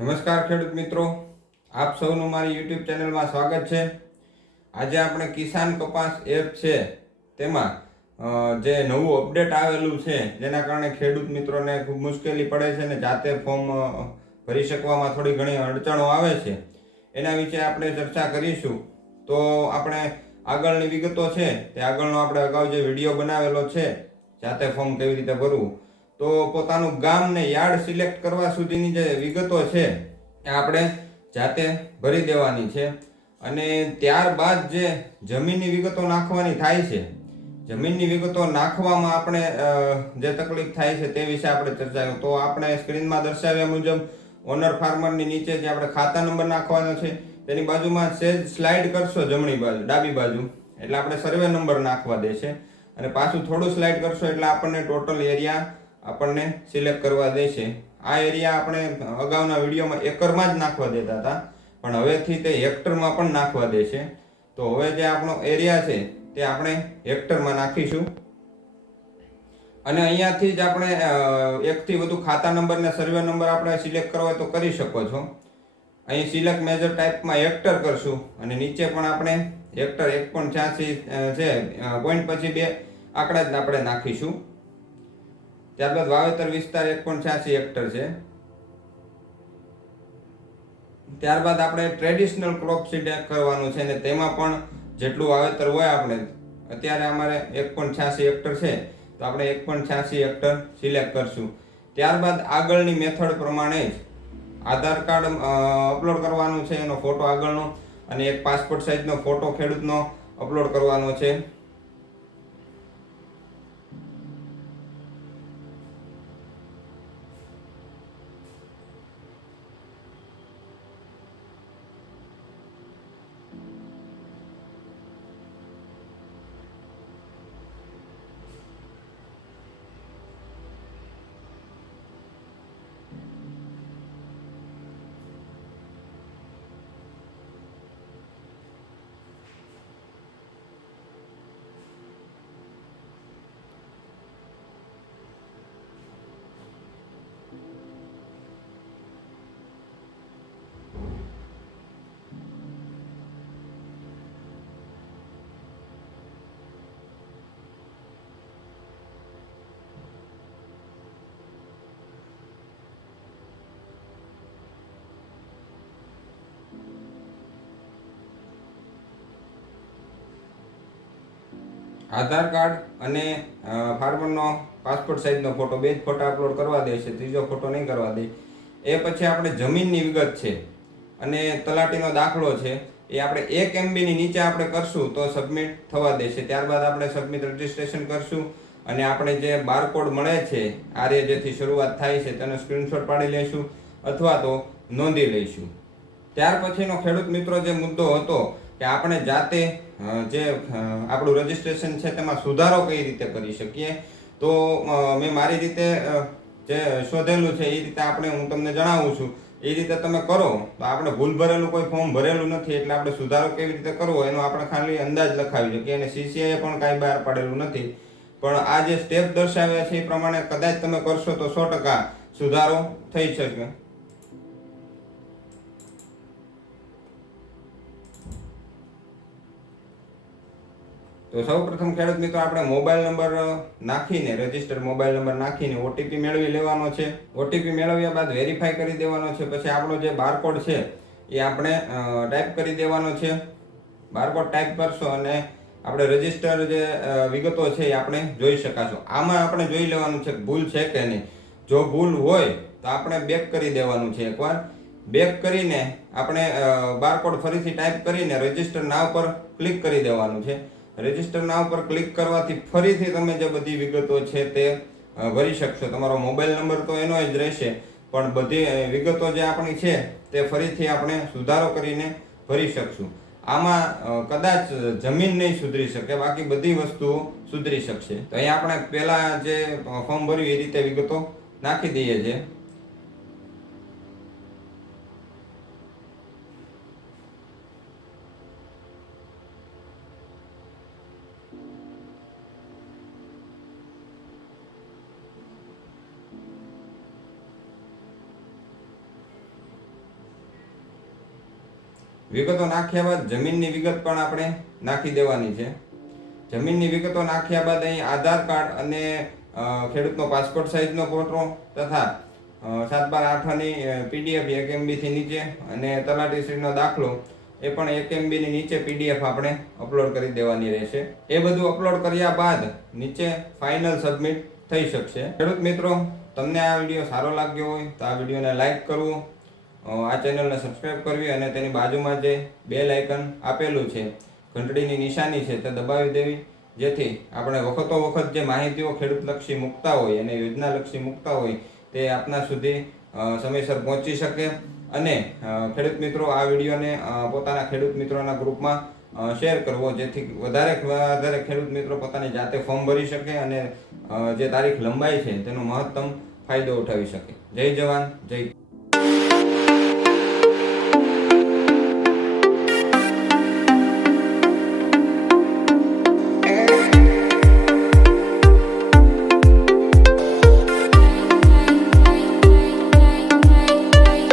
નમસ્કાર ખેડૂત મિત્રો. આપ સૌનું મારી યુટ્યુબ ચેનલમાં સ્વાગત છે. આજે આપણે કિસાન કપાસ એપ છે તેમાં જે નવું અપડેટ આવેલું છે, જેના કારણે ખેડૂત મિત્રોને ખૂબ મુશ્કેલી પડે છે ને જાતે ફોર્મ ભરી શકવામાં થોડી ઘણી અડચણો આવે છે. એના વિશે આપણે ચર્ચા કરીશું. તો આપણે આગળની વિગતો છે તે આગળનો આપણે અગાઉ જે વીડિયો બનાવેલો છે, જાતે ફોર્મ કેવી રીતે ભરવું તો પોતાનું ગામ ને યાર્ડ સિલેક્ટ કરવા સુધીની જે વિગતો છે, એ આપણે જાતે ભરી દેવાની છે. અને ત્યારબાદ જે જમીનની વિગતો નાખવાની થાય છે, જમીનની વિગતો નાખવામાં આપણે જે તકલીફ થાય છે તે વિશે આપણે ચર્ચા તો આપણે સ્ક્રીનમાં દર્શાવ્યા મુજબ ઓનર ફાર્મરની નીચે જે આપણે ખાતા નંબર નાખવાનો છે, તેની બાજુમાં સેજ સ્લાઇડ કરશો જમણી બાજુ, ડાબી બાજુ. એટલે આપણે સર્વે નંબર નાખવા દેશે. અને પાછું થોડું સ્લાઇડ કરશો એટલે આપણને ટોટલ એરિયા આપણને સિલેક્ટ કરવા દેશે. આ એરિયા આપણે અગાઉના વિડીયોમાં એકરમાં જ નાખવા દેતા હતા. પણ હવેથી તે હેક્ટરમાં પણ નાખવા દેશે. તો હવે જે આપણો એરિયા છે, તે આપણે હેક્ટરમાં નાખીશું. અને અહીંયાથી જ આપણે એકથી વધુ ખાતા નંબર ને સર્વે નંબર આપણે સિલેક્ટ કરવા તો કરી શકો છો. અહીં સિલેક્ટ મેજર ટાઈપમાં હેક્ટર કરશું. અને નીચે પણ આપણે હેક્ટર એક પણ છ્યાસી છે પોઈન્ટ પછી બે આંકડા જ આપણે નાખીશું. ત્યારબાદ વાવેતર વિસ્તાર એક પણ છ્યાસી હેક્ટર છે. ત્યારબાદ આપણે ટ્રેડિશનલ ક્રોપ સીડ કરવાનું છે અને તેમાં પણ જેટલું વાવેતર હોય આપણે, અત્યારે અમારે એક પણ છ્યાસી હેક્ટર છે, તો આપણે એક પણ છ્યાસી હેક્ટર સિલેક્ટ કરશું. ત્યારબાદ આગળની મેથડ પ્રમાણે જ આધાર કાર્ડ અપલોડ કરવાનું છે, એનો ફોટો આગળનો, અને એક પાસપોર્ટ સાઇઝનો ફોટો ખેડૂતનો અપલોડ કરવાનો છે. આધાર કાર્ડ અને ફાર્મરનો પાસપોર્ટ સાઇઝનો ફોટો, બે જ ફોટા અપલોડ કરવા દે છે, ત્રીજો ફોટો નહીં કરવા દે. એ પછી આપણે જમીનની વિગત છે અને તલાટીનો દાખલો છે, એ આપણે એક એમબીની નીચે આપણે કરશું તો સબમિટ થવા દેશે. ત્યારબાદ આપણે સબમિટ રજીસ્ટ્રેશન કરશું અને આપણે જે બારકોડ મળે છે આર્ય જેથી શરૂઆત થાય છે, તેનો સ્ક્રીનશોટ પાડી લઈશું અથવા તો નોંધી લઈશું. ત્યાર પછીનો ખેડૂત મિત્રો જે મુદ્દો હતો કે આપણે જાતે જે આપણું રજીસ્ટ્રેશન છે તેમાં સુધારો કઈ રીતે કરી શકીએ? તો મેં મારી રીતે જે શોધેલું છે, એ રીતે આપણે, હું તમને જણાવું છું. એ રીતે તમે કરો. તો આપણે ભૂલ ભરેલું કોઈ ફોર્મ ભરેલું નથી, એટલે આપણે સુધારો કેવી રીતે કરવો, એનો આપણે ખાલી અંદાજ લખાવી શકીએ. અને સીસીઆઈએ પણ કાંઈ બહાર પાડેલું નથી. પણ આ જે સ્ટેપ દર્શાવ્યા છે, એ પ્રમાણે કદાચ તમે કરશો તો સો ટકા સુધારો થઈ શકે. તો સૌ પ્રથમ ખેડૂત મિત્રો, આપણે મોબાઈલ નંબર નાખીને રજિસ્ટર મોબાઈલ નંબર નાખીને ઓટીપી મેળવી લેવાનો છે. ઓટીપી મેળવ્યા બાદ વેરીફાઈ કરી દેવાનો છે. પછી આપણો જે બારકોડ છે, એ આપણે ટાઈપ કરી દેવાનો છે. બારકોડ ટાઈપ કરશો અને આપણે રજિસ્ટર જે વિગતો છે એ આપણે જોઈ શકાશો. આમાં આપણે જોઈ લેવાનું છે ભૂલ છે કે નહીં. જો ભૂલ હોય, તો આપણે બેક કરી દેવાનું છે એકવાર. બેક કરીને આપણે બારકોડ ફરીથી ટાઈપ કરીને રજિસ્ટર નાવ પર ક્લિક કરી દેવાનું છે. રજિસ્ટર ના ઉપર ક્લિક કરવાથી ફરીથી તમે જે બધી વિગતો છે તે ભરી શકશો. તમારો મોબાઈલ નંબર તો એનો જ રહેશે, પણ બધી વિગતો જે આપણી છે તે ફરીથી આપણે સુધારો કરીને ભરી શકશું. આમાં કદાચ જમીન નહીં સુધરી શકે, બાકી બધી વસ્તુઓ સુધરી શકશે. તો અહીંયા આપણે પહેલાં જે ફોર્મ ભર્યું એ રીતે વિગતો નાખી દઈએ છીએ. વિગતો નાખ્યા બાદ જમીનની વિગત પણ આપણે નાખી દેવાની છે. જમીનની વિગતો નાખ્યા બાદ અહીં આધાર કાર્ડ અને ખેડૂતનો પાસપોર્ટ સાઇઝનો ફોટો તથા સાત બાર આઠની પીડીએફ એક એમબીથી નીચે અને તલાટીશ્રીનો દાખલો એ પણ એક એમબીની નીચે પીડીએફ આપણે અપલોડ કરી દેવાની રહેશે. એ બધું અપલોડ કર્યા બાદ નીચે ફાઇનલ સબમિટ થઈ શકશે. ખેડૂત મિત્રો, તમને આ વીડિયો સારો લાગ્યો હોય તો આ વિડીયોને લાઈક કરવું આ ચેનલને સબસ્ક્રાઈબ કરવી અને તેની બાજુમાં જે બેલ આઇકન આપેલું છે, ઘંટડીની નિશાની છે, તે દબાવી દેવી. જેથી આપણે વખતો વખત જે માહિતીઓ ખેડૂતલક્ષી મૂકતા હોય અને યોજનાલક્ષી મૂકતા હોય, તે આપના સુધી સમયસર પહોંચી શકે. અને ખેડૂત મિત્રો, આ વિડીયોને પોતાના ખેડૂત મિત્રોના ગ્રુપમાં શેર કરવો. જેથી વધારે વધારે ખેડૂત મિત્રો પોતાની જાતે ફોર્મ ભરી શકે અને જે તારીખ લંબાઈ છે, તેનો મહત્તમ ફાયદો ઉઠાવી શકે. જય જવાન, જય